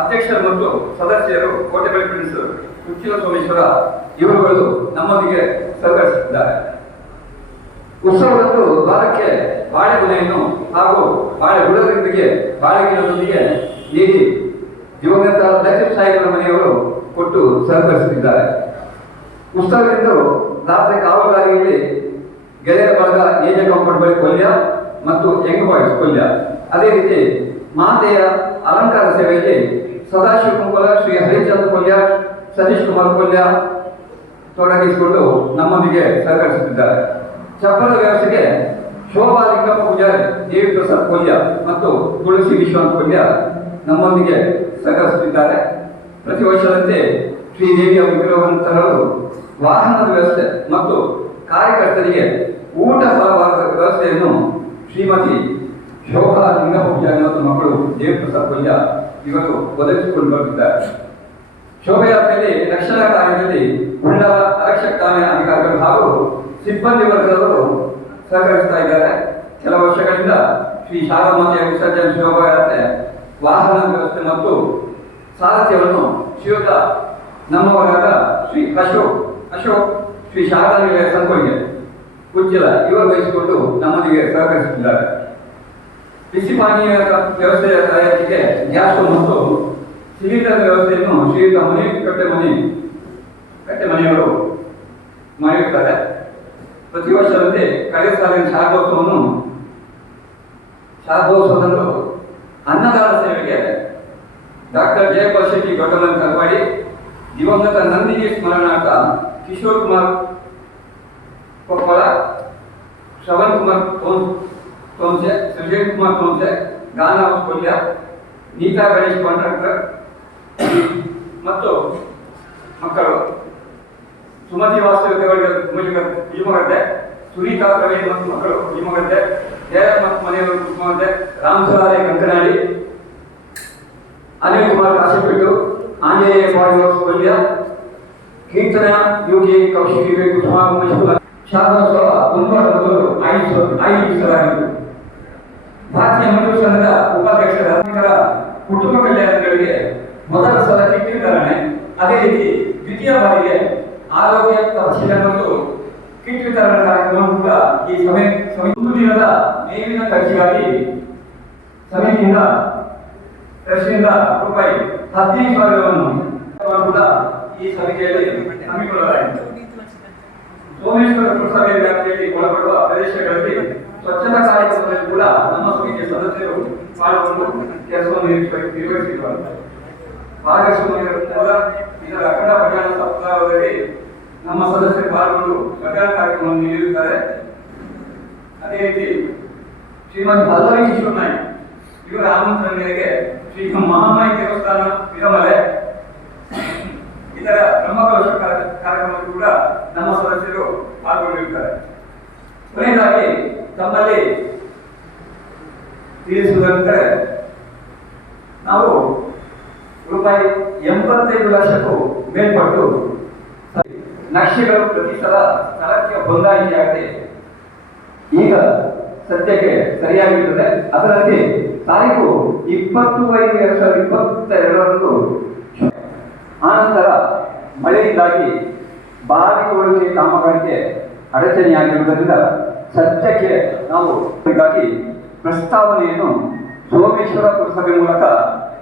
ಅಧ್ಯಕ್ಷರು ಮತ್ತು ಸದಸ್ಯರು ಕೋಟೆಬೆಲೆ ಪ್ರಿನ್ಸ್ ಕುಚ್ಚಿಲ ಸೋಮೇಶ್ವರ ಇವರುಗಳು ನಮ್ಮೊಂದಿಗೆ ಸಹಕರಿಸುತ್ತಿದ್ದಾರೆ. ಉತ್ಸವದಂದು ದ್ವಾರಕ್ಕೆ ಬಾಳೆಗೊನೆಯನ್ನು ಹಾಗೂ ಬಾಳೆ ಹುಳದೊಂದಿಗೆ ಬಾಳೆಗಿಡದೊಂದಿಗೆ ನೀಡಿ ದಿವಂಗತ ಲಕ್ಷ್ಮೀ ಸಾಯಿಬರ ಮನೆಯವರು ಕೊಟ್ಟು ಸಹಕರಿಸುತ್ತಿದ್ದಾರೆ. ಉತ್ಸವದಿಂದ ರಾತ್ರಿ ಕಾವಲುಗಾರಿಯಲ್ಲಿ ಗೆಳೆಯರ ಬಳಗ ಏಜೆ ಕಾಂಪೌಂಡ್ ಬಳಿ ಕೊಲ್ಯ ಮತ್ತು ಯಂಗ್ ಬಾಯ್ಸ್ ಕೊಲ್ಯ, ಅದೇ ರೀತಿ ಮಾತೆಯ ಅಲಂಕಾರ ಸೇವೆಯಲ್ಲಿ ಸದಾಶಿವ ಕುಂಬಲ, ಶ್ರೀ ಹರಿಚಂದ್ರ ಕೊಲ್ಯ, ಸತೀಶ್ ಕುಮಾರ್ ಕೊಲ್ಯ ತೊಡಗಿಸಿಕೊಂಡು ನಮ್ಮೊಂದಿಗೆ ಸಹಕರಿಸುತ್ತಿದ್ದಾರೆ. ಚಪ್ಪರದ ವ್ಯವಸ್ಥೆಗೆ ಶೋಭಾ ಲಿಂಗಪ್ಪ ಪೂಜಾರಿ, ದೇವಿ ಪ್ರಸಾದ್ ಕೊಲ್ಯ ಮತ್ತು ತುಳಸಿ ವಿಶ್ವನಾಥ್ ಕೊಲ್ಯ ನಮ್ಮೊಂದಿಗೆ ಸಹಕರಿಸುತ್ತಿದ್ದಾರೆ. ಪ್ರತಿ ವರ್ಷದಂತೆ ಶ್ರೀದೇವಿಯ ವಿಗ್ರಹವನ್ನು ತರಲು ವಾಹನದ ವ್ಯವಸ್ಥೆ ಮತ್ತು ಕಾರ್ಯಕರ್ತರಿಗೆ ಊಟ ಸಹಭಾಗದ ವ್ಯವಸ್ಥೆಯನ್ನು ಶ್ರೀಮತಿ ಶೋಭಾ ಲಿಂಗಪ್ಪ ಪೂಜಾರಿ ಮತ್ತು ಮಕ್ಕಳು ದೇವಿ ಪ್ರಸಾದ್ ಕೊಲ್ಯ ಇವರು ಒದಗಿಸಿಕೊಂಡು ಬರುತ್ತಿದ್ದಾರೆ. ಶೋಭಾಯಾತ್ರೆಯಲ್ಲಿ ರಕ್ಷಣಾ ಕಾರ್ಯದಲ್ಲಿ ಉಳ್ಳಾಲ ಆರಕ್ಷಕ ಠಾಣೆಯ ಅಧಿಕಾರಿಗಳು ಹಾಗೂ ಸಿಬ್ಬಂದಿ ವರ್ಗದವರು ಸಹಕರಿಸ್ತಾ ಇದ್ದಾರೆ. ಕೆಲವು ವರ್ಷಗಳಿಂದ ಶ್ರೀ ಶಾರದಾಮಾತೆಯ ವಿಸರ್ಜನೆ ಶೋಭಾಯಾತ್ರೆ ವಾಹನದ ವ್ಯವಸ್ಥೆ ಮತ್ತು ಸಾರಥ್ಯವನ್ನು ಶ್ರೀಯುತ ನಮ್ಮವರಾದ ಶ್ರೀ ಅಶೋಕ್ ಶ್ರೀ ಶಾರದಾ ನಿಲಯ ಸಂಕೋಳಿಗೆ ಕುಚ್ಚಿಲ ಇವರು ವಹಿಸಿಕೊಂಡು ನಮ್ಮೊಂದಿಗೆ ಸಹಕರಿಸುತ್ತಿದ್ದಾರೆ. ಬಿಸಿ ಪಾನೀಯ ವ್ಯವಸ್ಥೆಯ ತಯಾರಿಕೆಗೆ ಗ್ಯಾಸ್ ಮತ್ತು ಸಿಲಿಂಡರ್ ವ್ಯವಸ್ಥೆಯನ್ನು ಶ್ರೀಯುತ ಕಟ್ಟೆಮನೆಯವರು ಮಾಡಿರುತ್ತಾರೆ. ಪ್ರತಿ ವರ್ಷದಂತೆ ಕಳೆದ ಸಾಲಿನ ಶಾರದೋತ್ಸವದಂದು ಅನ್ನದಾನ ಸೇವೆಗೆ ಡಾಕ್ಟರ್ ಜಯಪಾಲ್ ಶೆಟ್ಟಿ ದೊಡ್ಡಮನೆ ಕರ್ವಾಡಿ, ದಿವಂಗತ ನಂದಿನಿ ಸ್ಮರಣಾರ್ಥ ಕಿಶೋರ್ ಕುಮಾರ್ ಕೊಪ್ಪಳ, ಶ್ರವಣ್ ಕುಮಾರ್ ತೋನ್ಸೆ, ಸುಜಯ್ ಕುಮಾರ್ ತೋನ್ಸೆ, ಗಾನ ಕೊಲ್ಯ, ನೀತಾ ಗಣೇಶ್ ಕಾಂಟ್ರಾಕ್ಟರ್ ಮತ್ತು ಮಕ್ಕಳು ಸುಮತಿ ವಾಸ್ತವಿಕಗಳಿಗೆ ಭೀಮಗದ್ದೆ, ಸುನೀತಾ ಪ್ರವೀಣ್ ಮತ್ತು ಮಕ್ಕಳು ಭೀಮಗದ್ದೆ, ಜಯರಾಮ್ ಮತ್ತು ಮನೆಯವರು ಭೀಮಗದ್ದೆ, ರಾಮಸುಲಾರೆ ಕಂಕನಾಡಿ, ಅನಿಲ್ ಕುಮಾರ್ ಕಾಸಿಪೇಟು, ಆಂಜನೇಯ ಬಾಡಿವರ್ಸ್ ಕೊಲ್ಯ, ಕೀರ್ತನ ಯೋಗಿ ಕೌಶಿಕಿ ಕುಸುಮಾ ಮೈಸೂರು. ಶಾರದೋತ್ಸವ ಮುಂಬರುವ ಮೊದಲು ಆಯೋಜಿಸಲಾಗಿತ್ತು. ಭಾರತೀಯ ಮಹಿಳಾ ಸಂಘದ ಉಪಾಧ್ಯಕ್ಷರ ಕುಟುಂಬ ಕಲ್ಯಾಣಗಳಿಗೆ ಮೊದಲ ಸಲ ಕಿಟ್ ವಿತರಣೆ, ಅದೇ ರೀತಿ ದ್ವಿತೀಯ ಬಾರಿಗೆ ಆರೋಗ್ಯ ಪರಿಶೀಲನೆ ಮತ್ತು ಕಿಟ್ ವಿತರಣಾ ಕಾರ್ಯಕ್ರಮ ಕೂಡ ಈ ಒಂದು ದಿನದ ಮೇವಿನ ಖರ್ಚಿಗಾಗಿ ಸಮಿತಿಯಿಂದ ಟ್ರಸ್ಟಿಂದ ರೂಪಾಯಿ 15,000 ಕೂಡ ಈ ಸಮಿತಿಯಲ್ಲಿ ಹಮ್ಮಿಕೊಳ್ಳಲಾಯಿತು. ಸೋಮೇಶ್ವರ ಪುರಸಭೆ ವ್ಯಾಪ್ತಿಯಲ್ಲಿ ಒಳಪಡುವ ಪ್ರದೇಶಗಳಲ್ಲಿ ಸ್ವಚ್ಛತಾ ಕಾರ್ಯಕ್ರಮದಲ್ಲಿ ಕೂಡ ನಮ್ಮ ಸಮಿತಿಯ ಸದಸ್ಯರು ಪಾಲ್ಗೊಂಡು ಕೆಲಸವನ್ನು ನಿರ್ವಹಿಸಿದ್ದಾರೆ. ಇದರ ಅಖಂಡ ಭಜನಾ ಸಪ್ತಾಹದಲ್ಲಿ ನಮ್ಮ ಸದಸ್ಯರು ಪಾಲ್ಗೊಂಡು ಭಜನಾ ಕಾರ್ಯಕ್ರಮವನ್ನು ನೀಡಿರುತ್ತಾರೆ. ಅದೇ ರೀತಿ ಶ್ರೀಮತಿ ಪಲ್ಲವಿ ಕಿಶೋರ್ ನಾಯ್ಕ್ ಇವರ ಆಮಂತ್ರಣ ಮೇರೆಗೆ ಶ್ರೀ ಮಹಾಮಾಯಿ ದೇವಸ್ಥಾನ ವಿರಮಲೆ ಇತರ ಬ್ರಹ್ಮಕಲಶ ಕಾರ್ಯಕ್ರಮಗಳು ಕೂಡ ನಮ್ಮ ಸದಸ್ಯರು ಪಾಲ್ಗೊಂಡಿರುತ್ತಾರೆ. ಕೊನೆಯದಾಗಿ ತಮ್ಮಲ್ಲಿ ತಿಳಿಸುವುದಂತೆ ನಾವು ರೂಪಾಯಿ 85 ಲಕ್ಷಕ್ಕೂ ಮೇಲ್ಪಟ್ಟು ನಕ್ಷೆಗಳು ಪ್ರತಿ ಸಲ ಸ್ಥಳಕ್ಕೆ ಹೊಂದಾಣಿಕೆಯಾಗದೆ ಈಗ ಸದ್ಯಕ್ಕೆ ಸರಿಯಾಗಿರುತ್ತದೆ. ಅದರಂತೆ ತಾರೀಕು 20/5/2022 ಆನಂತರ ಮಳೆಯಿಂದಾಗಿ ಬಾವಿ ಹೋಲಿಕೆ ಕಾಮಗಾರಿಕೆ ಅಡಚಣೆಯಾಗಿರುವುದರಿಂದ ಸದ್ಯಕ್ಕೆ ನಾವು ಹೀಗಾಗಿ ಪ್ರಸ್ತಾವನೆಯನ್ನು ಸೋಮೇಶ್ವರ ಪುರಸಭೆ ಮೂಲಕ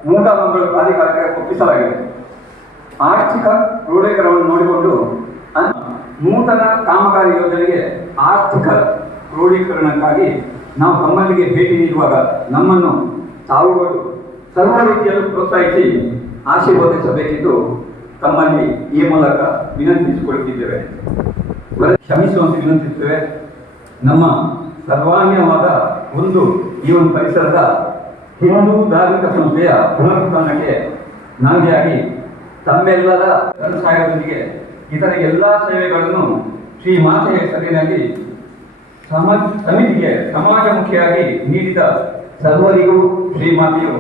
ಮೂಡಮಂಗಲ ಪ್ರಾಧಿಕಾರಕ್ಕೆ ಒಪ್ಪಿಸಲಾಗಿದೆ. ಆರ್ಥಿಕ ಕ್ರೋಢೀಕರಣವನ್ನು ನೋಡಿಕೊಂಡು ನೂತನ ಕಾಮಗಾರಿ ಯೋಜನೆಗೆ ಆರ್ಥಿಕ ಕ್ರೋಢೀಕರಣಕ್ಕಾಗಿ ನಾವು ತಮ್ಮಲ್ಲಿಗೆ ಭೇಟಿ ನೀಡುವಾಗ ನಮ್ಮನ್ನು ತಾವುಗಳು ಸರ್ವ ರೀತಿಯಲ್ಲೂ ಪ್ರೋತ್ಸಾಹಿಸಿ ಆಶೀರ್ವದಿಸಬೇಕೆಂದು ತಮ್ಮಲ್ಲಿ ಈ ಮೂಲಕ ವಿನಂತಿಸಿಕೊಳ್ಳುತ್ತಿದ್ದೇವೆ. ಕ್ಷಮಿಸುವಂತೆ ವಿನಂತಿಸುತ್ತೇವೆ. ನಮ್ಮ ಸರ್ವಾಂಗೀಣವಾದ ಈ ಒಂದು ಪರಿಸರದ ಹಿಂದೂ ಧಾರ್ಮಿಕ ಸಂಸ್ಥೆಯ ಪುನರುತ್ಥಾನಕ್ಕೆ ನಾಂದಿಯಾಗಿ ತಮ್ಮೆಲ್ಲರ ಸಹಾಯದೊಂದಿಗೆ ಇತರ ಎಲ್ಲ ಸೇವೆಗಳನ್ನು ಶ್ರೀ ಮಾತೆಯ ಹೆಸರಿನಲ್ಲಿ ಸಮಿತಿಗೆ ಸಮಾಜಮುಖಿಯಾಗಿ ನೀಡಿದ ಸರ್ವರಿಗೂ ಶ್ರೀಮಾತೆಯು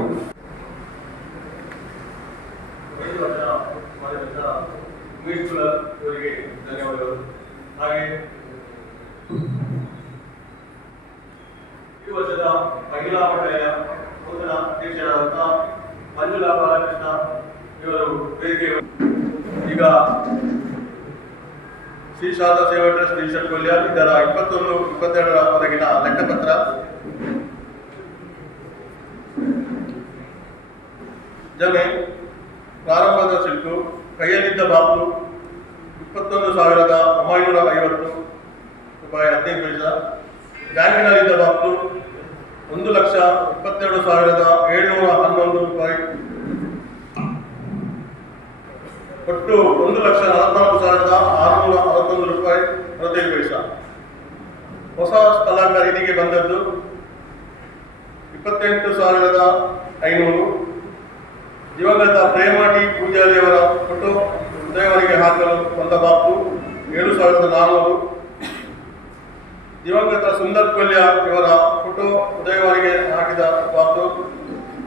ಧನ್ಯವಾದಗಳು. ಹಾಗೆ ಈ ವರ್ಷದ ಮಹಿಳಾ ಮಂಡಳಿಯ ನೂತನ ಅಧ್ಯಕ್ಷರಾದಂತಹ ಮಂಜುಳಾ ಬಾಲಕೃಷ್ಣ ಇವರು ವೇದಿಕೆ. ಈಗ ಶ್ರೀ ಶಾರದಾ ಸೇವಾ ಟ್ರಸ್ಟ್ ಈಶ್ವರಕೊಲ್ಯ ಇದರ 21-22 ಲೆಕ್ಕಪತ್ರ ಜಮೆ ಪ್ರಾರಂಭದ ಶಿಲ್ಕು ಕೈಯಲ್ಲಿದ್ದ ಬಾಪು 21,950 ರೂಪಾಯಿ 15 ಪೈಸೆ. ಬ್ಯಾಂಕಿನಲ್ಲಿದ್ದ ಬಾಪು 1,22,711 ರೂಪಾಯಿ. ಒಟ್ಟು 1,44,661 ರೂಪಾಯಿ 65 ಪೈಸೆ. ಹೊಸ ಸ್ಥಳ ಖರೀದಿಗೆ ಬಂದದ್ದು 28,500. ದಿವಂಗತ ಪ್ರೇಮಾಟಿ ಪೂಜಾರಿಯವರ ಫೋಟೋ ಉದಯವರಿಗೆ ಹಾಕಲು ಬಂದ ಬಾಪು 7,400. ದಿವಂಗತ ಸುಂದರ್ ಕೊಲ್ಯ ಇವರ ಫೋಟೋ ಉದಯವರಿಗೆ ಹಾಕಿದ ಬಾಪು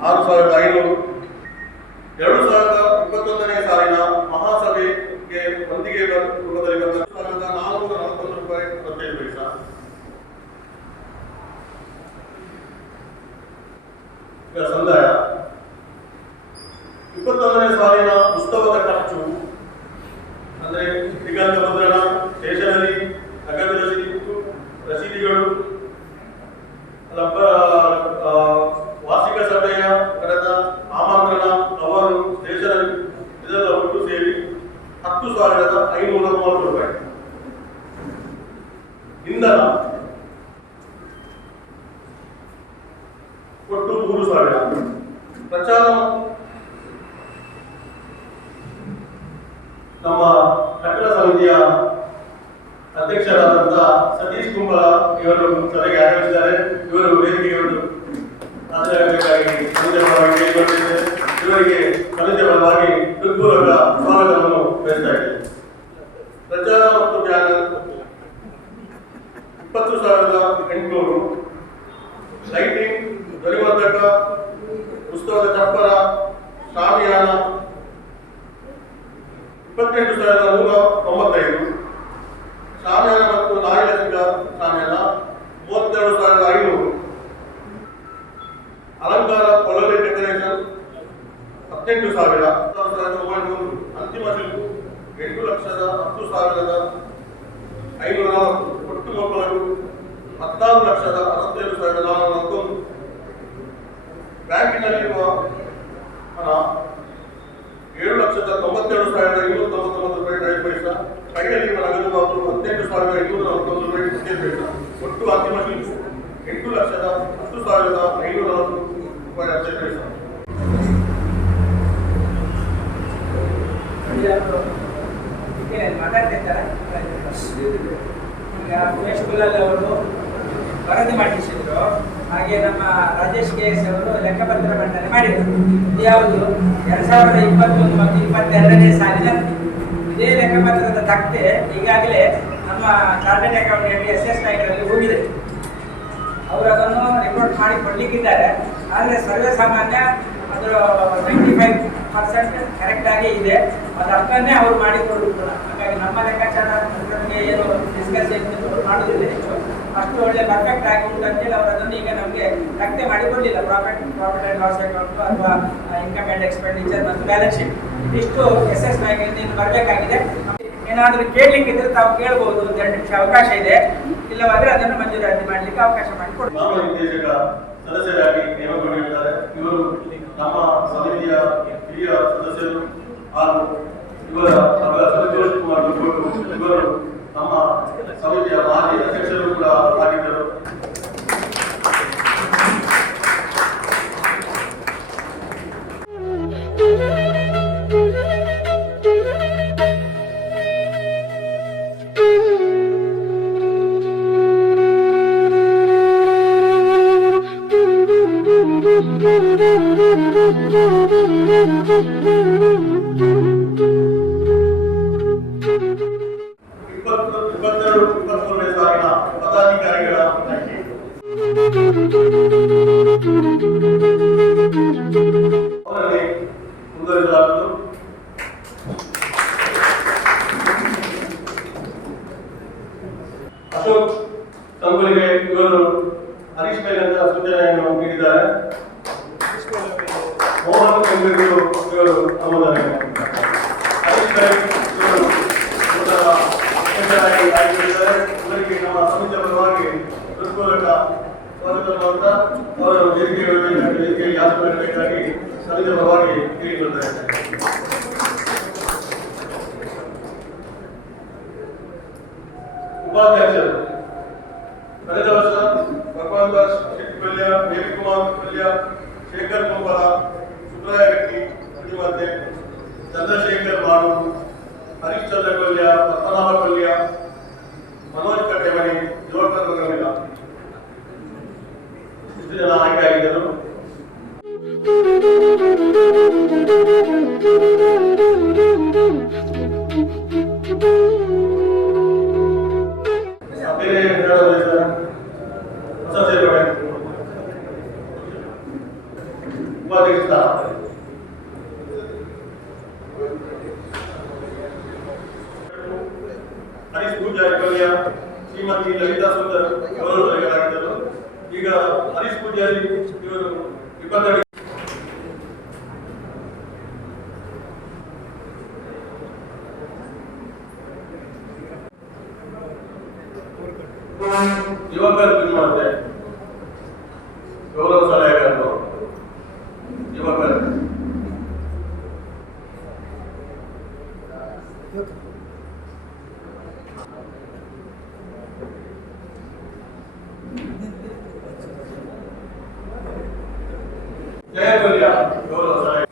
6,500. 2021ನೇ ಸಾಲಿನ ಮಹಾಸಭೆಗೆ ಒಂದಿಗೆ ರೂಪದಲ್ಲಿ ಬಂದ 441 ರೂಪಾಯಿ 25 ಪೈಸೆ. ಈಗ ಸಂದಾಯ 21ನೇ ಸಾಲಿನ ಉತ್ಸವದ ಖರ್ಚು ಅಂದರೆ ದಿಗಂತ ಮುದ್ರಣ, ಸ್ಟೇಷನರಿ, ನಗದು ರಸೀದಿಗಳು, ವಾರ್ಷಿಕ ಸಭೆಯ ಕರೆದ ಆಮಂತ್ರಣ, ಕವರು, ಸ್ಟೇಷನರಿ ಇದೆಲ್ಲ ಒಟ್ಟು ಸೇರಿ 10,530 ರೂಪಾಯಿ. ಇಂಧನ ಒಟ್ಟು 3,000. ಪ್ರಚಾರ ನಮ್ಮ ಕಟ್ಟಡ ಸಮಿತಿಯ ಅಧ್ಯಕ್ಷರಾದಂತಹ ಸತೀಶ್ ಕುಂಬಳ ಇವರು ಸಭೆಗೆ ಆಗಮಿಸಿದ್ದಾರೆ. ಇವರು ವೇದಿಕೆಗೆ ಹಾಜರಾಗಬೇಕಾಗಿ ಇವರಿಗೆ ಸಮಿತಿಯ ಪರವಾಗಿ ಹೃತ್ಪೂರ್ವಕ ಸ್ವಾಗತವನ್ನು ಬಯಸ್ತಾ ಇದ್ದೇವೆ. ಪ್ರಚಾರ ಮತ್ತು ಬ್ಯಾನರ್ 20,800. ಲೈಟಿಂಗ್, ಧ್ವನಿವರ್ಧಕ, ಉತ್ಸವದ ಚಪ್ಪರ, ಶಾಮಿಯಾನ 28,195. ಶಾಮಿಯಾನ ಮತ್ತು ನಾಗಲಸಿಕ ಶಾಮಿಯಾನ 32,500. ಅಲಂಕಾರ ಕೊಳವೆ ಡೆಕೋರೇಷನ್ 18,000. ಅಂತಿಮ ಶಿಲ್ಪು 8,10,10,540. ಒಟ್ಟು ಮೊತ್ತಗಳು 14,67,401. ಬ್ಯಾಂಕಿನಲ್ಲಿರುವ ಹಣ 7,92,299 ರೂಪಾಯಿ 5 ಪೈಸೆ. ಕೈಯಲ್ಲಿರುವ ನಗದು ಬಾಬು 18,241 ರೂಪಾಯಿ 15 ಪೈಸೆ. ಒಟ್ಟು ಅಂತಿಮ ಶಿಲ್ಪು 8,10,10,540 ರೂಪಾಯಿ 15 ಪೈಸೆ. ಮಾತಾಡ್ತಿರ್ತಾರೆ. ಈಗ ಉಮೇಶ್ ಗುಲ್ಲಲ್ ಅವರು ವರದಿ ಮಾಡಿಸಿದ್ರು. ಹಾಗೆ ನಮ್ಮ ರಾಜೇಶ್ KS ಅವರು ಲೆಕ್ಕಪತ್ರ ಮಂಡನೆ ಮಾಡಿದರು. ಇದು ಯಾವುದು 2021 ಮತ್ತು 22ನೇ ಸಾಲಿನ ಇದೇ ಲೆಕ್ಕಪತ್ರದ ತಕ್ಕೆ ಈಗಾಗಲೇ ನಮ್ಮ ಚಾರ್ಟೆಡ್ ಅಕೌಂಟೆಂಟ್ SS ನಾಯ್ಕರಲ್ಲಿ ಹೋಗಿದೆ. ಅವರು ಅದನ್ನು ರಿಪೋರ್ಟ್ ಮಾಡಿ ಕೊಡ್ಲಿಕ್ಕಿದ್ದಾರೆ. ಆದರೆ ಸರ್ವೇ ಸಾಮಾನ್ಯ ಅದರ 95% ಕರೆಕ್ಟಾಗಿ ಇದೆ. ಅದಷ್ಟನ್ನೇ ಅವರು ಮಾಡಿಕೊಡೋದು ಕೂಡ. ಹಾಗಾಗಿ ನಮ್ಮ ಲೆಕ್ಕಾಚಾರ ಏನು ಡಿಸ್ಕಸ್ ಮಾಡೋದಿಲ್ಲ ಹೆಚ್ಚು. ಅಷ್ಟು ಒಳ್ಳೆ ಪರ್ಫೆಕ್ಟ್ ಆಗಿ ಉಂಟು ಅಂತೇಳಿ ಅವರು ಅದನ್ನು ಈಗ ನಮಗೆ ತಕ್ಕೆ ಮಾಡಿಕೊಡಲಿಲ್ಲ. ಪ್ರಾಫಿಟ್ ಆ್ಯಂಡ್ ಲಾಸ್ ಅಕೌಂಟ್ ಅಥವಾ ಇನ್ಕಮ್ ಆ್ಯಂಡ್ ಎಕ್ಸ್ಪೆಂಡಿಚರ್ ಮತ್ತು ಬ್ಯಾಲೆನ್ಸ್ ಶೀಟ್ ಇದಿಷ್ಟು SS ನಾಯ್ಕರಿಂದ ಇನ್ನು ಬರಬೇಕಾಗಿದೆ. ಏನಾದರೂ ಕೇಳಲಿಕ್ಕಿದ್ರೆ ತಾವು ಕೇಳಬಹುದು. 2 ನಿಮಿಷ ಅವಕಾಶ ಇದೆ. ಇಲ್ಲವಾದರೆ ಅದನ್ನು ಮಂಜೂರಾತಿ ಮಾಡಲಿಕ್ಕೆ ಅವಕಾಶ ಮಾಡಿಕೊಡಿ. ನಿರ್ದೇಶಕ ಸದಸ್ಯರಾಗಿ ನೇಮಕಗೊಂಡಿದ್ದಾರೆ. ಇವರು ನಮ್ಮ ಸಮಿತಿಯ ಹಿರಿಯ ಸದಸ್ಯರು ಹಾಗೂ ಇವರ ಸಂತೋಷ್ ಕುಮಾರ್ ಇವರು ನಮ್ಮ ಸಮಿತಿಯ ಮಾಜಿ ಅಧ್ಯಕ್ಷರು ಕೂಡ ಆಗಿದ್ದರು. ಪದಾಧಿಕಾರಿಗಳ ಅವರಲ್ಲಿ ಮುಂದುವರಿಸಲಾಗುವುದು. ಅಶೋಕ್ ಸಂಗೊಳ್ಳಿಗೆ ಇವರು ಹರೀಶ್ ಮೇಲೆ ಅಂತ ಸೂಚನೆಯನ್ನು ನೀಡಿದ್ದಾರೆ. ಮೋಹನ್ ಕಂಬೀರು ಇವರು ಅನುಮೋದನೆ ಅವರಿಗೆ ನಮ್ಮ ಸಮಿತಿಯ ಪರವಾಗಿ ಹೃತ್ಪೂರ್ವಕ ಸ್ವಾಗತ ಅವರು ವೇದಿಕೆಯಲ್ಲಿ ಆಸ್ಪತ್ರೆಗಾಗಿ ಸಮಿತಿಯ ಪರವಾಗಿ ಕೇಳಿಕೊಳ್ತಾರೆ. ಉಪಾಧ್ಯಕ್ಷರು ಕಳೆದ ವರ್ಷ ಭಗವಾನ್ ದಾಸ್ ಶೆಟ್ಟಿಪಲ್ಯ, ದೇವಿಕುಮಾರ್ ಪಲ್ಯ, ಶೇಖರ್ ಕೊಂಬಲ, ಸುಬ್ರಾಯ ಗಟ್ಟಿ, ಶ್ರೀಮಂತೆ ಚಂದ್ರಶೇಖರ್ ಮಾಡು, ಹರಿಶ್ಚಂದ್ರ ಕೊಲ್ಯ, ಪದ್ಮನಾಭ ಕೊಲ್ಯ, ಮನೋಜ್ ಕಟ್ಟೆಮಣಿ, ಜೋರ್ಕರ್ ರಂಗಮಿಲ್ಲ ಇಷ್ಟು ಜನ ಆಯ್ಕೆಯಾಗಿದ್ದರು. ಬೇರೆ ಹೊಸ ಸೇರ್ಪಡೆ ಉಪಾಧ್ಯಕ್ಷ ಹರೀಶ್ ಪೂಜಾರಿ ಕಲ್ಯ, ಶ್ರೀಮತಿ ಲಲಿತಾ ಸುಂದರ್ ಗೌರವರಾಗಿದ್ದರು. ಈಗ ಹರೀಶ್ ಪೂಜಾರಿ ಇವರು ಇಬ್ಬರು ಯುವಕರು ಮಾಡುತ್ತೆ ಗೌರವ ಸಲಹೆಗಾರರು ಯುವಕರು ಜಯಕಲ್ಯ ಗೌರವ ಸಲಹೆ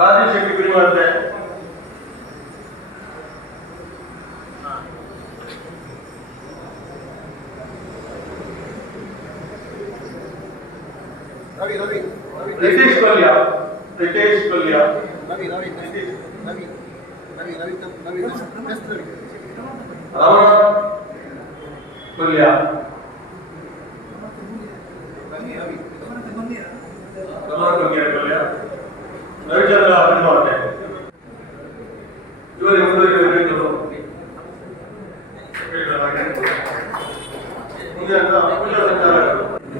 ರಾಜೇಶ್ ಶೆಟ್ಟಿ ಬಿಡಿಮಾಡ್ತೆ रितेश कोलिया रमण कोलिया रविचंद्र अभिमाने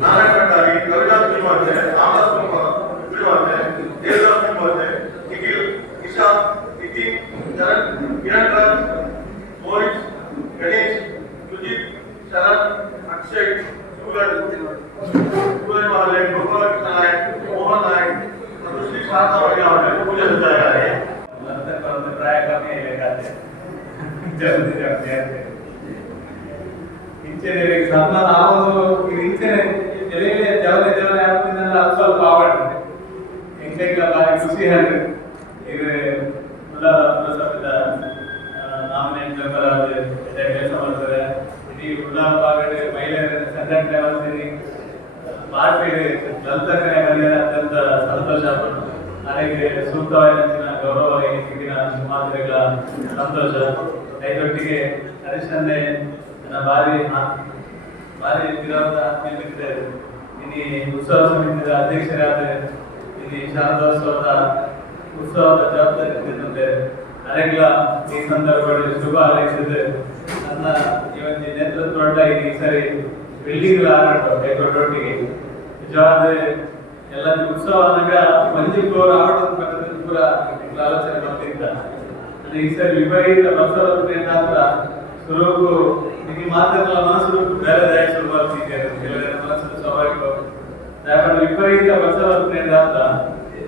नारायण भट्टारी, कविता बिलवाते, रामदास बिलवाते, देवदास बिलवाते, निखिल, ईशा, नितिन, चरण, किरण राज, मोहित, गणेश, सुजीत, शरद, अक्षय, सूरज महाले, गोपाल नायक, मोहन नायक, अनुश्री शारदा वगैरह होते पूजा होता है। लंदन पर तो ट्राई करने लगाते जल्दी जल्दी इंचेने साधना नामों इंचेने जलेले जवने जवने आपने ना असल पावर इंचे का बारे कुछ ही है इधर मतलब प्रसाद नामने जब राज जगह समझ रहे हैं इन्हीं उड़ान पागड़े महिला संजन लेवल से बात पे जलता करने वाले अत्यंत संतोष आपन अनेक सूत्रवाद ना गौरव वाले कितना मात्र का संतोष ऐसे हरिश्चंद्र ना भारी विरोध मिलते इन्हीं उत्सव समिति अध्यक्षराद इन्हीं शारदोत्सवದ ಉತ್ಸವದ ಜವಾಬ್ದಾರಿ ಹೊಂದಿದ್ದಾರೆ. ಅರೆಗ್ಲ ಈ ಸಂದರ್ಭದಲ್ಲಿ ಶುಭ ಹಾರೈಸಿದೆ. ನನ್ನ ಈ ಒಂದು ನೇತೃತ್ವದಲ್ಲಿ ಈ ಸರಿ ಬಿಲ್ಡಿಂಗ್ ಆರಾಟ ಕೈಗೊಳ್ಳೊಟ್ಟಿಗೆ ನಿಜವಾದ ಎಲ್ಲ ಉತ್ಸವ ಅನ್ನಗ ಮಂಜಿಕೋರ ಆವಡದ ಪಕ್ಕದಲ್ಲಿ ಪೂರ ಆಲೋಚನೆ ಬರ್ತಿದ್ದ. ಈ ಸರಿ ವಿಪರೀತ ಬಸವನ ಅಂತ ಸ್ವರೂಪು ನಿಮಗೆ ಮಾತಲ್ಲ ಮನಸ್ಸು ಬೇರೆ ದಯ ಶುರು ಮಾಡ್ತಿದ್ದಾರೆ. ಕೆಲವರ ಮನಸ್ಸು ಸ್ವಾಭಾವಿಕ ಯಾಕಂದ್ರೆ ವಿಪರೀತ ಬಸವನ ಅಂತ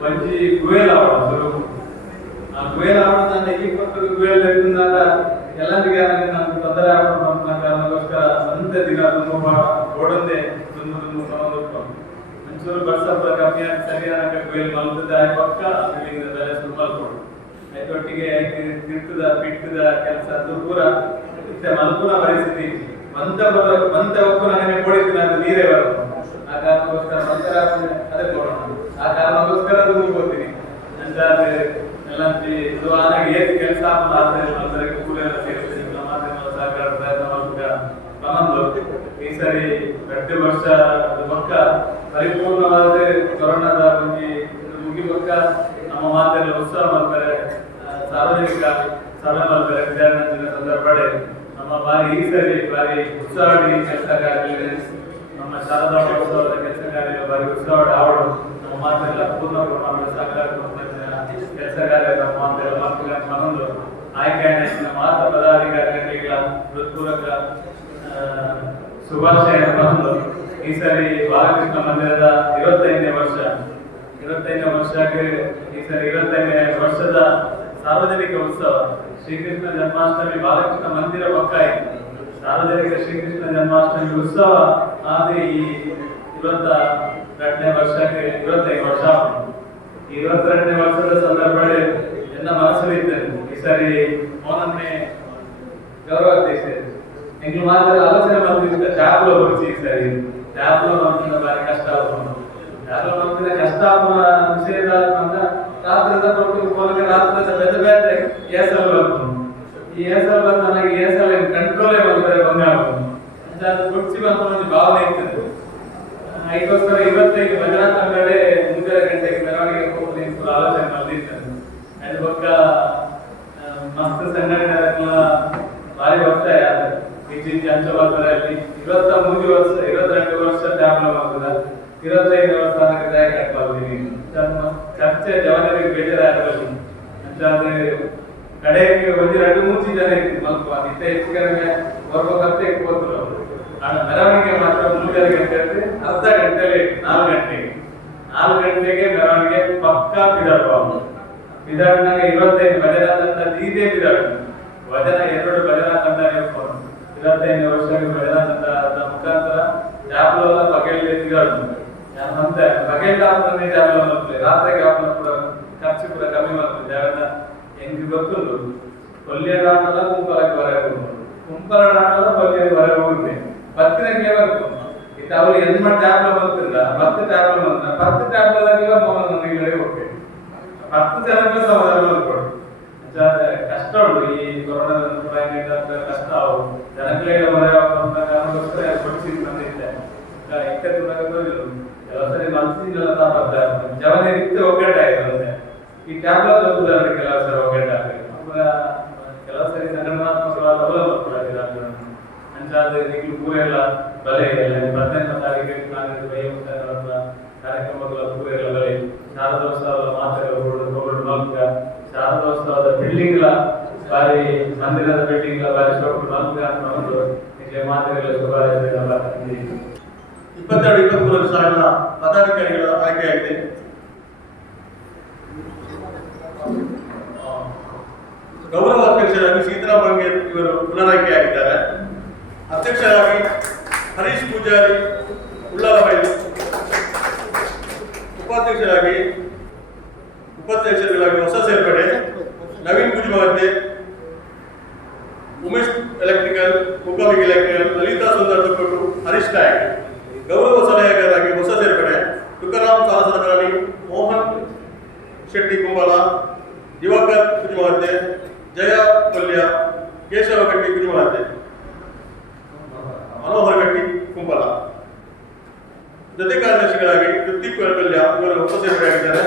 ಮಂಜಿ ಗುವೇಲ್ ಆವಡ ಸ್ವರೂಪು ಆ ಗುವೇಲ್ ಆವಡ ಈ ಕೊಟ್ಟು ಗುವೇಲ್ ಇದ್ದಾಗ ಎಲ್ಲರಿಗೆ ನಾನು ತೊಂದರೆ ಆಗ್ಕೊಂಡು ಕಾರಣಕ್ಕೋಸ್ಕರ ಸ್ವಂತ ದಿನ ತುಂಬ ಓಡಂದೆ ತುಂಬ ಒಂಚೂರು ಬರ್ಸಪ್ಪ ಕಮ್ಮಿ ಆಗಿ ಸರಿಯಾದ ಗುವೇಲ್ ಮಲ್ತದ ಪಕ್ಕ ಇಲ್ಲಿಂದ ಬೆಲೆ ಶುರು ಮಾಡ್ಕೊಂಡು ಒಟ್ಟಿಗೆ ತಿರ್ತದ ಪಿಟ್ಟದ ಕೆಲಸ ಅದು ಪೂರ ಮಲ್ಪುನ ಪರಿಸ್ಥಿತಿ ಮಂತ ಒಪ್ಪು ನನಗೆ ಕೊಡಿದ್ದೀನಿ ಅದು ನೀರೇ ಬರೋದು. ಆ ಕಾರಣಕ್ಕೋಸ್ಕರ ಮಂತ್ರ ಅದೇ ಕೊಡೋಣ. ಆ ಕಾರಣಕ್ಕೋಸ್ಕರ ಅದು ಹೋಗ್ತೀನಿ ಅಂತ ಎಲ್ಲ ಇದು ಆನಾಗ ಏನ್ ಕೆಲಸ ಆದರೆ ಕೂಡ ಸೇರಿಸಿ ಮಾಧ್ಯಮ ಸಹಕಾರ ಪ್ರಯತ್ನ ಮಾಡ್ಬೇಕು. ಈ ಸರಿ 2 ವರ್ಷ ಪಕ್ಕ ಪರಿಪೂರ್ಣವಾದ ಕೊರೋನಾದ ಮುಗಿಬೇಕ ನಮ್ಮ ಮಾತೆಲ್ಲ ಉತ್ಸವ ಮಾಡ್ತಾರೆ. ಸಾರ್ವಜನಿಕ ಸಭೆ ಮಾಡ್ತಾರೆ. ವಿದ್ಯಾರ್ಥಿ ಸಂದರ್ಭ ನಮ್ಮ ಬಾರಿ ಈ ಸರಿ ಬಾರಿ ಉತ್ಸಾಹಿ ಕೆಲಸ ಕಾರ್ಯ ನಮ್ಮ ಶಾರದಾ ಮಹೋತ್ಸವದ ಕೆಲಸ ಕಾರ್ಯ ಬಾರಿ ಉತ್ಸಾಹ ಆವಡು ನಮ್ಮ ಮಾತೆಲ್ಲ ಪೂರ್ಣ ಪ್ರಮಾಣದ ಸಹಕಾರ ಕೆಲಸ ಕಾರ್ಯ ನಮ್ಮ ಮಾತೆಲ್ಲ ಮಕ್ಕಳ ಮನೊಂದು ಆಯ್ಕೆ ಮಾತ ಪದಾಧಿಕಾರಿಗಳ ಹೃತ್ಪೂರ್ವಕ ಶುಭಾಶಯ ಬಂದು ಈ ಸರಿ ಬಾಲಕೃಷ್ಣ ಮಂದಿರದ 25ನೇ ವರ್ಷಕ್ಕೆ ಈ ಸರಿ 25ನೇ ವರ್ಷದ ಸಾರ್ವಜನಿಕ ಉತ್ಸವ ಶ್ರೀಕೃಷ್ಣ ಜನ್ಮಾಷ್ಟಮಿ ಬಾಲಕೃಷ್ಣ ಮಂದಿರ ಪಕ್ಕಾಯಿ ಸಾರ್ವಜನಿಕ ಶ್ರೀಕೃಷ್ಣ ಜನ್ಮಾಷ್ಟಮಿ ಉತ್ಸವ ಆದ್ರೆ ಈ 22ನೇ ವರ್ಷಕ್ಕೆ 25 ವರ್ಷ ಈ 22ನೇ ವರ್ಷದ ಸಂದರ್ಭದಲ್ಲಿ ಎಲ್ಲ ಮನಸ್ಸಲ್ಲಿದ್ದೇನೆ ಈ ಸರಿ ಮೋನನ್ನೇ ಗೌರವ ಎಂಗ್ಲು ಮಾತ್ರ ಆಲೋಚನೆ ಬಂದಿದ್ದ ಟ್ಯಾಬ್ಲೋ ಬರ್ತಿ ಸರಿ ಟ್ಯಾಬ್ಲೋ ಬಂದ ಬಾರಿ ಕಷ್ಟ ಆಗ್ಬೋದು ಟ್ಯಾಬ್ಲೋ ಬಂದ ಕಷ್ಟ ಆಗುವ ವಿಷಯದ ರಾತ್ರದ ಕೊಟ್ಟು ರಾತ್ರದ ಬೇರೆ ಬೇರೆ ಏಸಲ್ ಬರ್ತು ಈ ಏಸಲ್ ಬಂದ ನನಗೆ ಏಸಲ್ ಕಂಟ್ರೋಲೇ ಬಂದರೆ ಭಂಗ ಆಗ್ಬೋದು ಅಂತ ಕುರ್ಚಿ ಬಂದ ಒಂದು ಭಾವನೆ ಇರ್ತದೆ ಅದಕ್ಕೋಸ್ಕರ 25 ಭಜನಾ ತಂಡಗಳೇ ಮುಂಜಾನೆ ಗಂಟೆಗೆ ಮೆರವಣಿಗೆ ಹೋಗುವುದು ಆಲೋಚನೆ ಬಂದಿರ್ತದೆ ಅದು ಪಕ್ಕ ಮಸ್ತ್ ಸಂಘಟನೆ ಭಾರಿ ಒತ್ತಾಯ ಈಚೀಚೆ ಅಂಚಬಾರದಲ್ಲಿ 23 ವರ್ಷ 22 ವರ್ಷ ಟ್ಯಾಬ್ಲೋ ಆಗ್ತದ 25 ವರ್ಷ ದಯ ಕಟ್ಬಾರ್ದು ಚರ್ಚೆ ಜವಾಬ್ದಾರಿಗೆ ಬೇಜಾರಾಗಬೇಕು ಅಂತ ಕಡೆಗೆ ಒಂದು 2-3 ಜನ ಇತ್ತು ಮಲ್ಪ ಇತ್ತ ಹೆಚ್ಚು ಕಡಿಮೆ ಬರ್ಬೇಕಂತ ಇಟ್ಕೋದ್ರು ಆದ್ರೆ ಮೆರವಣಿಗೆ ಮಾತ್ರ 3 ಗಂಟೆ ಅರ್ಧ ಗಂಟೆಲಿ 4 ಗಂಟೆಗೆ ಮೆರವಣಿಗೆ ಪಕ್ಕಾ ಬಿದಾಡ್ನಾಗ 25 ಭಜನಾ ತಂಡ ಇದೇ ಬಿದಾಡ್ ವಚನ 2 ಭಜನಾ ತಂಡ 25 ವರ್ಷಕ್ಕೆ ಭಜನಾ ತಂಡದ ಮುಖಾಂತರ ಟ್ಯಾಬ್ಲೋ ಬಗೆಯಲ್ಲಿ ಬಿದಾಡು ಮತ್ತೆ ಬಗೆಲ್ಲ ಟ್ಯಾಬ್ಲೋ ರಾತ್ರಿಗೆ ಕೂಡ ಖರ್ಚು ಕೂಡ ಕಮ್ಮಿ ಮಾಡ್ತದೆ ಯಾರನ್ನ ಹೆಂಗ್ ಗೊತ್ತುಂಟು ಕೊಲ್ಲಿಯಡಾಟದ ಕುಂಪಲ ಡಾಟದ ಕೊಲ್ಲಿಯ ಹೋಗುತ್ತೆ ಬತ್ತಿನಕ್ಕೆ ಬರ್ತು ಇದು ಅವ್ರು ಎಂದ್ ಮಾಡಿ ಟ್ಯಾಬ್ಲೋ ಬರ್ತಿಲ್ಲ 10 ಟ್ಯಾಬ್ಲೋ ಬಂದ 10 ಟ್ಯಾಬ್ಲೋದಾಗಿಲ್ಲ ಮೌನ ನನಗೆ ಹೋಗ್ಬೇಕು 10 ಜನಕ್ಕೆ ಸಮಾಧಾನ ಮಾಡ್ಕೊಡು ಕಷ್ಟ ಉಂಟು ಈ ಕೊರೋನಾ ಕಷ್ಟ ಅವು ಜನಗಳಿಗೆ ಮನೆ ಕಾರಣಕ್ಕೋಸ್ಕರ ಕೊಡಿಸಿ ಬಂದಿದ್ದೆ ಕೆಲವು ಸರಿ ಮನಸ್ಸಿನೆಲ್ಲ ಬರ್ತಾರೆ ಜವನೇ ನಿತ್ಯ ಒಗ್ಗಟ್ಟಾಗಿದೆ ಈ ಟ್ಯಾಬ್ಲೋ ಉದಾಹರಣೆ ಕೆಲವು ಸರಿ ಒಗ್ಗಟ್ಟಾಗಿದೆ ಕೆಲವು ಸರಿ ಸಂಘಟನಾತ್ಮಕವಾದ ಅವಲಂಬನೆ ಅಂಚಾದ್ರೆ ಈಗಲೂ ಪೂರೆಲ್ಲ ಬಲೆ ಇಲ್ಲ 15ನೇ ತಾರೀಕಿಗೆ ಕಾರ್ಯಕ್ರಮಗಳ ಪೂರೆಲ್ಲ ಬಲೆ ಶಾರದೋತ್ಸವದ ಮಾತುಗಳು ಶಾರದೋತ್ಸವದ ಬಿಲ್ಡಿಂಗ್ ಬಾರಿ ಮಂದಿರದ ಬಿಲ್ಡಿಂಗ್ ಬಾರಿ ಶೋಭೆ ಒಂದು ಮಾತುಗಳ ಶುಭಾಶಯಗಳ 22-23 ಸಾಲಿನ ಪದಾಧಿಕಾರಿಗಳ ಆಯ್ಕೆಯಾಗಿದೆ. ಗೌರವ ಅಧ್ಯಕ್ಷರಾಗಿ ಸೀತಾರಾಮ್ ಬಂಗೆ ಇವರು ಪುನರಾಯ್ಕೆಯಾಗಿದ್ದಾರೆ. ಅಧ್ಯಕ್ಷರಾಗಿ ಹರೀಶ್ ಪೂಜಾರಿ ಉಳ್ಳಾಲಬೈಲು, ಉಪಾಧ್ಯಕ್ಷರುಗಳಾಗಿ ಹೊಸ ಸೇರ್ಪಡೆ ನವೀನ್ ಗುಜ್ಮಹತ್ತೆ, ಉಮೇಶ್ ಎಲೆಕ್ಟ್ರಿಕಲ್, ಮುಖಾಬಿಗ್ ಎಲೆಕ್ಟ್ರಿಕಲ್, ಲಲಿತಾ ಸುಂದರ್ ತುಕ್ಕಟ್ಟು, ಹರೀಶ್ ನಾಯಕ್. ಗೌರವ ಸಲಹೆಗಾರರಾಗಿ ಹೊಸ ಸೇರ್ಪಡೆ ತುಕಾರಾಮ್ ಸಾಲಸರಕರಣಿ, ಮೋಹನ್ ಶೆಟ್ಟಿ ಕುಂಬಳ, ದಿವಾಕರ್ ಗುಜ್ಮಹತ್ತೆ, ಜಯ ಕೊಲ್ಯ, ಕೇಶವ ಗಟ್ಟಿ ಗುಜ್ಮಹತ್ತೆ, ಮನೋಹರ್ ಗಟ್ಟಿ ಕುಂಬಳ. ಜೊತೆ ಕಾರ್ಯದರ್ಶಿಗಳಾಗಿ ತೃಪ್ತಿ ಕೊಲ್ಯ ಇವರು ಹೊಸ ಸೇರ್ಪಡೆಯಾಗಿದ್ದಾರೆ.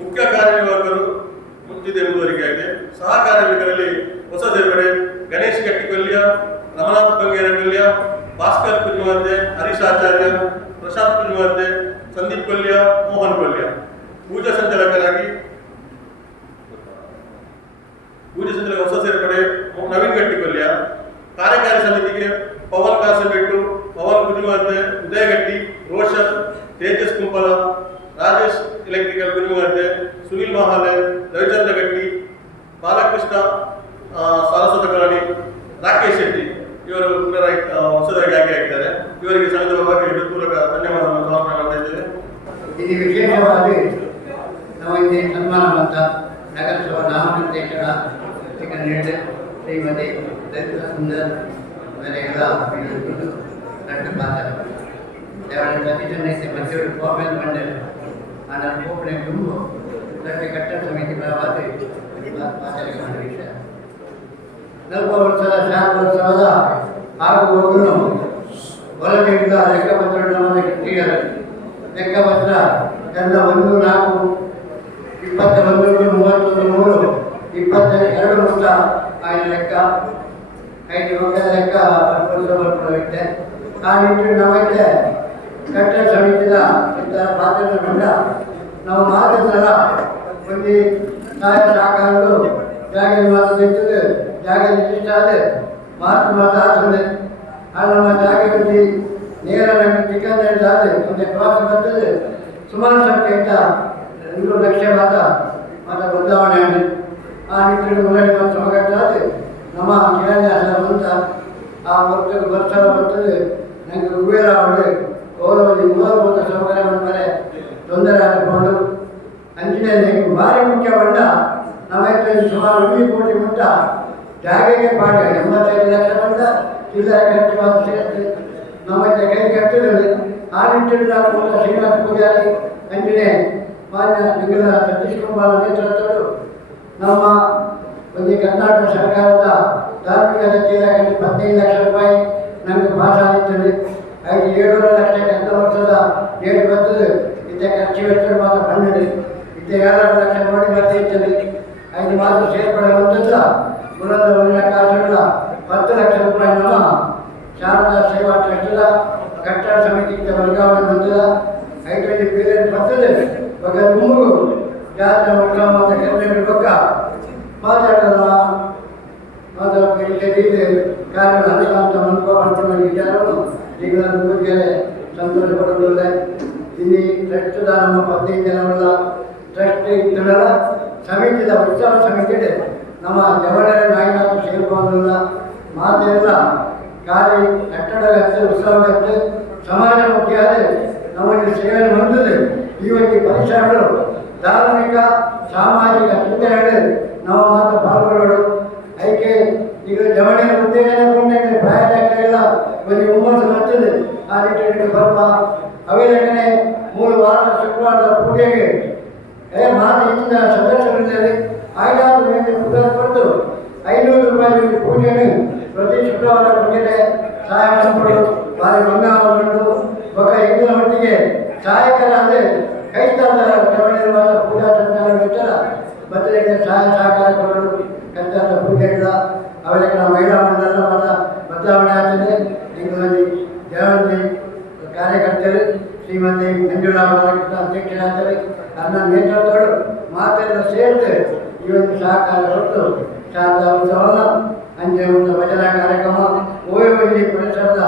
ಮುಖ್ಯ ಕಾರ್ಯನಿರ್ವಾಹಕರು ಮುಂಚಿದೆ ಮುಂದುವರಿಕೆಯಾಗಿದೆ. ಸಹ ಕಾರ್ಯನಿರ್ವಾಹಕರಲ್ಲಿ ಹೊಸ ಸೇರ್ಪಡೆ ಗಣೇಶ್ ಗಟ್ಟಿ ಕೊಲ್ಯ, ರಮನಾಥ್ ಬಂಗೇರ ಕೊಲ್ಯ, ಭಾಸ್ಕರ್ ಕುಜುಮಹತ್ತೆ, ಹರೀಶ್ ಆಚಾರ್ಯ, ಪ್ರಶಾಂತ್ ಕುಜುಮಹತ್ತೆ, ಸಂದೀಪ್ ಕೊಲ್ಯ, ಮೋಹನ್ ಕೊಲ್ಯ. ಪೂಜಾ ಸಂಚಾಲಕರಾಗಿ ಹೊಸ ಸೇರ್ಪಡೆ ನವೀನ್ ಗಟ್ಟಿ ಕೊಲ್ಯ. ಕಾರ್ಯಕಾರಿ ಸಮಿತಿಗೆ ಪವನ್ ಕಾಸಬೆಟ್ಟು, ಪವನ್ ಕುಜುಮಹತ್ತೆ, ಉದಯ ಗಟ್ಟಿ, ರೋಷನ್, ತೇಜಸ್ ಕುಂಪಲ, ರಾಜೇಶ್ ಎಲೆಕ್ಟ್ರಿಕಲ್ ಕುಜುಮಹತ್ತೆ, ಸುನಿಲ್ ಮಹಾಲೆ, ರವಿಚಂದ್ರ ಗಟ್ಟಿ, ಬಾಲಕೃಷ್ಣ ಸಾರಸ್ವತ ಕಾಲನಿ, ರಾಕೇಶ್ ಶೆಟ್ಟಿ ಇವರು ಹೊಸದಾಗಿ ಆಯ್ಕೆಯಾಗಿದ್ದಾರೆ. ಇವರಿಗೆ ಸಮಿತಿ ಪರವಾಗಿ ಹೃತ್ಪೂರ್ವಕ ಧನ್ಯವಾದವನ್ನು ಸಮರ್ಪಣೆ ಮಾಡ್ತಾ ಇದ್ದೇವೆ. ಇದು ವಿಶೇಷವಾಗಿ ನಾವು ಇಲ್ಲಿ ಸನ್ಮಾನವಂತ ನಗರಸಭಾ ನಾಮನಿರ್ದೇಶಕ ಶ್ರೀಮತಿ ಲಲಿತಾ ಸುಂದರ್ ಮನೆಗಳ ನಟ್ಟು ಮಾತಾಡ ಸತೀಶನೈತೆ ಮಂಜೂರು ಕೋಪಲ್ ಮಂಡಲ ನನ್ನ ಕೋಪಣೆ ತುಂಬು ದೊಡ್ಡ ಕಟ್ಟಡ ಸಮಿತಿ ಪರವಾಗಿ ಮಾತಾಡಿಕೊಂಡ ವಿಷಯ 40 ವರ್ಷದ ಶಾರದೋತ್ಸವದ ಆಗುವವನು ಹೊರಗಿದ್ದ ಲೆಕ್ಕಪತ್ರ ನಮ್ಮದ ಕಿಟ್ಟಿಗರು ಲೆಕ್ಕಪತ್ರ ಎಲ್ಲ 1-4-21-31-3 22 ಮುಕ್ತ ಆಯ್ದ ಲೆಕ್ಕ ಐದು ರೂಪಾಯಿ ಲೆಕ್ಕ ಬರ್ಪಡುತ್ತೆ. ಆ ನಿಟ್ಟಿನಲ್ಲಿ ನಾವೈತೆ ಕಟ್ಟಡ ಸಮಿತಿಯ ಇಂಥ ಪಾತ್ರಗಳನ್ನ ನಾವು ಮಾತುಗಳ ಒಂದು ಸಹಾಯ ಸಹಕಾರಗಳು ಜಾಗ ಮಾತಾಡ್ತದೆ, ಜಾಗ ನಿರ್ದಿಷ್ಟ ಆದ್ರೆ ಮಾತಾಡ್ತದೆ. ಆ ನಮ್ಮ ಜಾಗದಲ್ಲಿ ನೇರ ನಮಗೆ ಟಿಕೆಟ್ ಒಂದು ಪ್ರವಾಸ ಬರ್ತದೆ. ಸುಮಾರು ಸಂಖ್ಯೆಯಿಂದ 2 ಲಕ್ಷ ಮತ ಬದಲಾವಣೆ ಆಗಿದೆ. ಆ ನಿಟ್ಟಿನಲ್ಲಿ ಮುನ್ನಡೆ ಸಮಗಟ್ಟಾದ್ರೆ ನಮ್ಮ ಶಿಲಾನ್ಯಾಸ ಅಂತ ಆ ವರ್ಷ ಬರ್ತದೆ. ನನಗೆ ಉಬೇರ ಒಳ್ಳೆ ಗೌರವದಲ್ಲಿ ಮೂಲಭೂತ ಸೌಕರ್ಯವನ್ನು ಮೇಲೆ ತೊಂದರೆ ಆಗಿಕೊಂಡು ಅಂಚಿನಲ್ಲಿ ಭಾರಿ ಮುಖ್ಯಗೊಂಡ ನಾವೈತೆ ಸುಮಾರು 1 ಕೋಟಿ ಮುಟ್ಟ ಜಾಗಕ್ಕೆ ಪಾಠ 85 ಲಕ್ಷ ಬಂದ ಜಿಲ್ಲಾ ಖರ್ಚು ಸೇರಿಸಿ ನಮ್ಮೈತೆ ಕೈ ಕಟ್ಟಿದಲ್ಲಿ. ಆ ನಿಟ್ಟಿನಲ್ಲಿ ನಾವು ಶ್ರೀನಿವಾಸ ಪೂಜಾರಿ ಅಂಜನೆ ಮಾನ್ಯ ನಿಗಮ ಸತೀಶ್ ಕುಮಾರ್ ನೇತೃತ್ವಗಳು ನಮ್ಮ ಒಂದು ಕರ್ನಾಟಕ ಸರ್ಕಾರದ ಧಾರ್ಮಿಕ ಇಲಾಖೆಯಲ್ಲಿ 15 ಲಕ್ಷ ರೂಪಾಯಿ ನಮಗೆ ಪಾಸ್ ಆಗಿರ್ತದೆ. 7 ಲಕ್ಷಕ್ಕೆ 2 ವರ್ಷದ ಏಳು ಬರ್ತದೆ. ಇದಕ್ಕೆ ಖರ್ಚು ವೆಚ್ಚ ಮಾತ್ರ 12 ಇದಕ್ಕೆ 2 ಲಕ್ಷ ನೋಡಿ ಬರ್ತಿರ್ತದೆ. 5 ಮಾತ್ರ ಸೇರ್ಪಡೆಗೊಂಡಲ್ಲ ಬುರದ ಒಂದಿನ ಕಾಸುಗಳ 10 ಲಕ್ಷ ರೂಪಾಯಿ ನಮ್ಮ ಶಾರದಾ ಸೇವಾ ಟ್ರಸ್ಟದ ಕಟ್ಟಡ ಸಮಿತಿಗೆ ವರ್ಗಾವಣೆ ಬಂದದ. 5 ಪೀರಿಯಡ್ ಬರ್ತದೆ. ಬಗ್ಗೆ ಮೂರು ಜಾತ್ರೆ ಮಕ್ಕಳ ಮತ್ತು ಕೆರೆ ಬಗ್ಗೆ ಮಾತಾಡೋಣ. ಕಾರ್ಯ ಅಧಿಕಾಂಶ ಮನ್ಕೋಬಂತ ವಿಚಾರವನ್ನು ಈಗಲೂ ಬಗ್ಗೆ ಸಂತೋಷ ಪಡುವುದಿಲ್ಲ. ಇಲ್ಲಿ ಟ್ರಸ್ಟ್ದ ನಮ್ಮ 15 ಜನಗಳ ಟ್ರಸ್ಟ್ ಇದ್ದಳ ಸಮಿತಿಯ ಉತ್ಸವ ಸಮಿತಿ ನಮ್ಮ ಜವಳರ ನಾಯಕ ಸೇರ್ಕೊಂಡಿಲ್ಲ. ಮಾತೆಲ್ಲ ಕಾರ್ಯ ಕಟ್ಟಡಗತ್ತೆ ಉತ್ಸವಗತ್ತೆ ಸಮಾಜಮುಖಿಯಾದ ನಮಗೆ ಸೇವೆ ಹೊಂದಿದೆ. ಈ ಒಂದು ಪರಿಸರಗಳು ಧಾರ್ಮಿಕ ಸಾಮಾಜಿಕ ಚಿಂತನೆಗಳು ನಾವು ಮಾತ್ರ ಪಾಲ್ಗೊಳ್ಳೋದು. ಅದಕ್ಕೆ ಈಗ ಜವಳಿ ಉತ್ತೇಜನ ಪ್ರಾಯದಾಗಲಿಲ್ಲ ಒಂದು ಹುಮ್ಮಸ್ಸು ಬರ್ತದೆ. ಆ ನಿಟ್ಟಿನಲ್ಲಿ ಸ್ವಲ್ಪ ಅವೇಲೆಕ್ಕನೆ 3 ವಾರದ ಶುಕ್ರವಾರದ ಪೂಜೆಗೆ ಮಾತು ಹೆಚ್ಚಿನ ಸದಸ್ಯರಿದ್ದಾರೆ. 5,000 ಕೊಟ್ಟು 500 ರೂಪಾಯಿ ಪೂಜೆಯನ್ನು ಪ್ರತಿ ಶುಕ್ರವಾರ ಪೂಜೆಗೆ ಸಹಾಯ ಮಾಡಿಕೊಡು. ಭಾರಿ ಬಂಗಾರಗೊಂಡು ಬೊಕ್ಕ ಹಿಂದಿನ ಮಟ್ಟಿಗೆ ಸಹಾಯಕರಾದರೆ ಕೈತಾದ ಜವಳಿರುವಾಗ ಪೂಜಾ ಸಂಚಾರ ವೆಚ್ಚದ ಬದಲಿಗೆ ಸಹಾಯ ಸಹಕಾರ ಕೊಡಲು ಕಚ್ಚಾದ ಪೂಜೆಗಳ ಅವರಿಗೆ ಮಹಿಳಾ ಮಂಡಲ ಬದಲಾವಣೆ ಆಗ್ತದೆ. ಈಗಾಗಲೇ ಜವಳಿ ಕಾರ್ಯಕರ್ತರು ಶ್ರೀಮತಿ ಮಂಜುಳಾ ಬಾಲಕೃಷ್ಣ ಅಧ್ಯಕ್ಷರಾದರೆ ನನ್ನ ನೇತೃತ್ವಗಳು ಮಾತೆಲ್ಲ ಸೇರಿದೆ ಈ ಒಂದು ಸಹಕಾರ ಕೊಟ್ಟು ಶಾರದಾ ಉತ್ಸವವನ್ನು ಅಂಜೆ ಒಂದು ಭಜನಾ ಕಾರ್ಯಕ್ರಮ ಓಯೋಗಿ ಪರಿಸರದ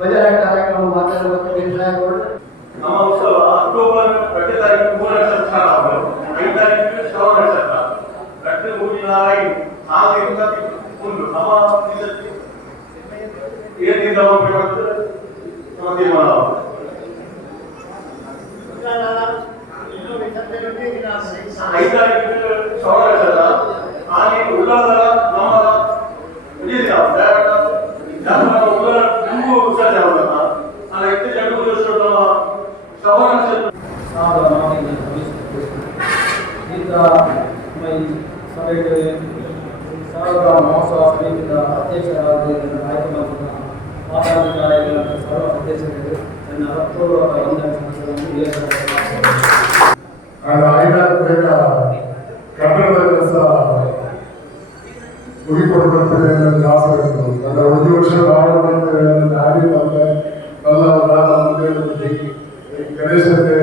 ಭಜನಾ ಕಾರ್ಯಕ್ರಮ ಮಾತಾಡುವಂಥ ಸಹಾಯಗಳು. ನಮ್ಮ ಉತ್ಸವ ಅಕ್ಟೋಬರ್ 2 ತಾರೀಕು 3 ನಕ್ಷತ್ರ 5 ತಾರೀಕು ಶ್ರವಣ ನಕ್ಷತ್ರ ಕಟ್ಟು ಮೂಡಿನಾಯಿ 4 ಮುಂದು ನಮ್ಮ ಏನಿಂದ ಹೋಗಬೇಕು ನಮ್ಮ ತೀರ್ಮಾನ. 5 ತಾರೀಕು ಶ್ರವಣ ನಕ್ಷತ್ರ ಆನೆ ಉಳ್ಳದ ನಮ್ಮ ಉಳಿದಿಲ್ಲ ಉಳ್ಳದ ತುಂಬು ವಿಸರ್ಜನೆ ಆಗುತ್ತಲ್ಲ ಅಲ್ಲ ಇತ್ತು ಜಗತ್ತು ನಮ್ಮ ಶ್ರವಣ ನಕ್ಷತ್ರ ಸಭೆಗೆ ಶಾರದಾ ಮಹೋತ್ಸವ ಸಮಿತಿಯ ಅಧ್ಯಕ್ಷರಾದ ಆಯ್ಕೆ ಮಾಡಿದ ಮಾತಾಡಿದ ಸರ್ವ ಅಧ್ಯಕ್ಷರಿಗೆ ನನ್ನ ಹೃತ್ಪೂರ್ವಕ ವಂದನೆ ಕನ್ನಡದ ಕೆಲಸ ಮುಗಿಕೊಡ್ಬರ್ತದೆ ಅನ್ನೋದು ಆಸೆ ಇತ್ತು. ನನ್ನ 1 ವರ್ಷ ಮಾಡಬರ್ತೇವೆ ಅನ್ನೋದು ಆಗಿಲ್ಲ. ಮುಂದೆ ಗಣೇಶತೆ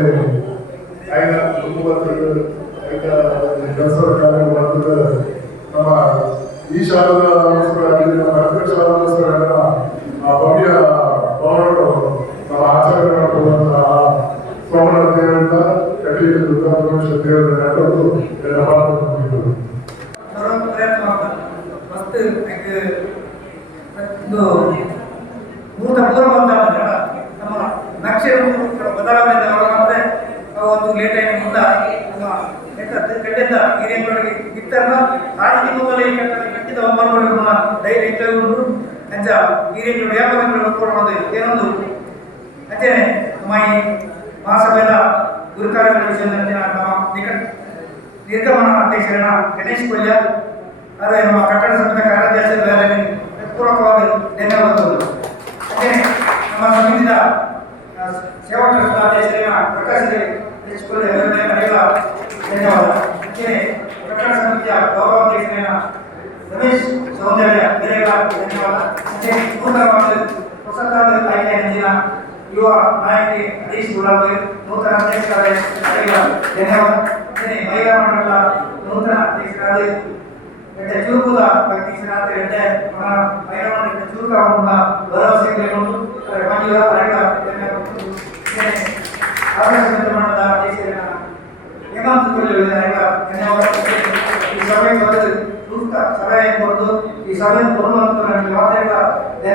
ಕೆಲಸ ಕಾರ್ಯ ಮಾಡ್ತದೆ. ನಮ್ಮ ಈ ಶಾಲಾ ನಮ್ಮ ಶಾಲಾ ಆ ಭವ್ಯ ಭವನಗಳು ನಮ್ಮ ಆಚರಣೆ ಮಾಡಿಕೊಳ್ಳುವಂತಹ ಸೋಮನ ದೇವರಿಂದ ಕಟೀಲು ದುರ್ಗಾಪುರ ದೇವರ ಎಲ್ಲ ಮಾಡಿಕೊಂಡು ಪ್ರಯತ್ನ ಫಸ್ಟ್ ಒಂದು ಭೂತಪೂರ್ವ ಅಂತ ನಮ್ಮ ನಕ್ಷೆ ಬದಲಾವಣೆ ಒಳಗಾದ್ರೆ ಒಂದು ಲೇಟ್ ಆಗಿ ಮುಂದೆ ಕಟ್ಟಿದ್ದ ಹಿರಿಯಗಳಿಗೆ ಇತ್ತರನ್ನ ಆರ್ಥಿಕ ಮೂಲದಲ್ಲಿ ಕಟ್ಟಿದ ಒಬ್ಬರನ್ನ ಧೈರ್ಯ ಇಟ್ಟುಕೊಂಡು ಅಂಚ ಹಿರಿಯರು ವ್ಯಾಪಾರಗಳು ಕೊಡುವುದು ಏನೊಂದು ಅಂಚೆ ನಮ್ಮ ಈ ಮಹಾಸಭೆಯ ಗುರುಕಾರ್ಯಗಳ ವಿಷಯದಲ್ಲಿ ನಮ್ಮ ನಿರ್ಗಮನ ಅಧ್ಯಕ್ಷರನ್ನ ಗಣೇಶ್ ಕೊಲ್ಯ ಅದೇ ನಮ್ಮ ಕಟ್ಟಡ ಸಮಿತಿಯ ಕಾರ್ಯಾಧ್ಯಕ್ಷರಿಗೆ ಪೂರ್ವಕವಾಗಿ ಧನ್ಯವಾದಗಳು. ಅದೇ ನಮ್ಮ ಸಮಿತಿಯ ಸೇವಾ ಟ್ರಸ್ಟ್ ಅಧ್ಯಕ್ಷರಿನ ಪ್ರಕಾಶ್ ಧನ್ಯವಾದ. ಕಟ್ಟಡ ಸಮಿತಿಯ ಗೌರವಾಧ್ಯಕ್ಷರಿನ ರಮೇಶ್ ಸೌಂದರ್ಯ ಬೆಲೆಗಳ ಧನ್ಯವಾದ. ಮತ್ತೆ ನೂತನವಾಗಿ ಹೊಸದಾದ ಆಯ್ಕೆಯ ಯುವ ನಾಯಕಿ ಹರೀಶ್ ಗುಲಾಬಿ ನೂತನ ಅಧ್ಯಕ್ಷರಾದ ಧನ್ಯವಾದ. ಮಹಿಳಾ ಮಂಡಲ ನೂತನ ಅಧ್ಯಕ್ಷರಾದ ಚೂರುಕುದ ಭಕ್ತೀಶ್ವರನಾಥ ರೆಡ್ಡೆ ಮಹಿಳಾ ಮಂಡಲ ಚೂರುಕಾಗುವ ಭರವಸೆಗಳನ್ನು ಮಂಜುಳ ಅರಳ ಆಕಾಶ ಮಂಡಲ ಅಧ್ಯಕ್ಷರ ಹೇಮಂತ್ ಧನ್ಯವಾದ. ಈ ಸಭೆಗೆ ಸಭೆಯನ್ನು ಕೊಟ್ಟು ಈ ಸಭೆಯನ್ನು ಕೊಡುವಂತ ನನಗೆ ಮಾತಾಡ